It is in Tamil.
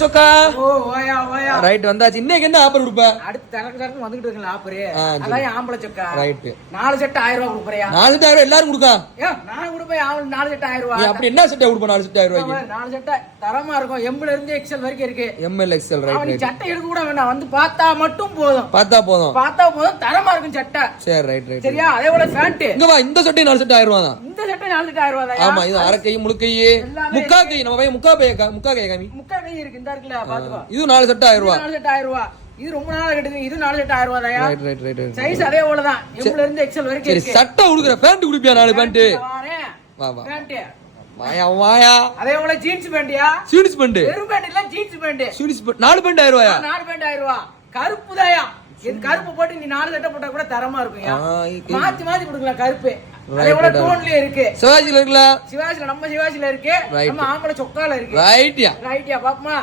சொக்கா ரைட் வந்தாச்சு. இன்னைக்கு என்ன ஆஃபர் கொடுப்ப? அடுத்து தரக்கு தரக்கு வந்துகிட்டு இருக்கல ஆஃபர். அதான் ஆம்பளை சொக்கா. ரைட். 4 செட் 1000 ரூபாய் கொடுப்பறியா? 4 செட் 1000 எல்லாரும் கொடுக்கா? நான் கொடுப்பேன். 4 செட் 1000 ரூபாய். நீ அப்படி என்ன செட் கொடுப்ப? 4 செட் 1000 ரூபாய்க்கு. 4 செட் தரமா இருக்கும். எம்ல இருந்து எக்ஸ்எல் வரைக்கும் இருக்கு. M L XL right. நீ சட்டை எடுக்க கூட வேண்டாம். வந்து பார்த்தா மட்டும் போதும். பார்த்தா போதும். தரமா இருக்கும் சட்டை. சரி ரைட். சரியா? அதே போல பேண்ட். இங்க வா, இந்த சட்டை 4 செட் 1000 ரூபாய் தான். இந்த சட்டை 4 செட் 1000 ரூபாய் தான். ஆமா, இது அரை கை, முழு கை, முக்கா கை. நம்ம பையன் முக்கா கை காமி. முக்கா கை இருக்கு. இந்த இருக்குல பாத்துக்கோ. இது 4 செட் 1000 ரூபாய். 4 செட் 1000 ரூபாய். இது ரொம்ப நாளா கட்டுது. இது 4 செட் 1000 ரூபாய் தான். ரைட். சைஸ் அதே போல தான். எம்ல இருந்து எக்ஸ்எல் வரைக்கும் இருக்கு. சரி, சட்டை குடுக்குற பேண்ட் குடிப்பியா? 4 பேண்ட். வா பேண்ட். வாயா. அதே போல ஜீன்ஸ் பேண்ட்யா. சீனிஸ் பேண்ட். வெறும் பேண்ட் இல்ல, ஜீன்ஸ் பேண்ட். சீனிஸ் பேண்ட் 4 பேண்ட் 1000 ரூபாயா? 4 பேண்ட் 1000 ரூபாய். கருப்பு தாயா. இது கருப்பு போட்டு நீ 4 சட்டை போட்டா கூட தரமா இருக்கும்யா. மாத்தி கொடுக்கலாம் கருப்பு. அதே போல டோன்லயே இருக்கு. சிவாஜில இருக்குல? நம்ம சிவாஜில இருக்கு. நம்ம ஆம்பளை சொக்கால இருக்கு. ரைட்யா பாப்பமா.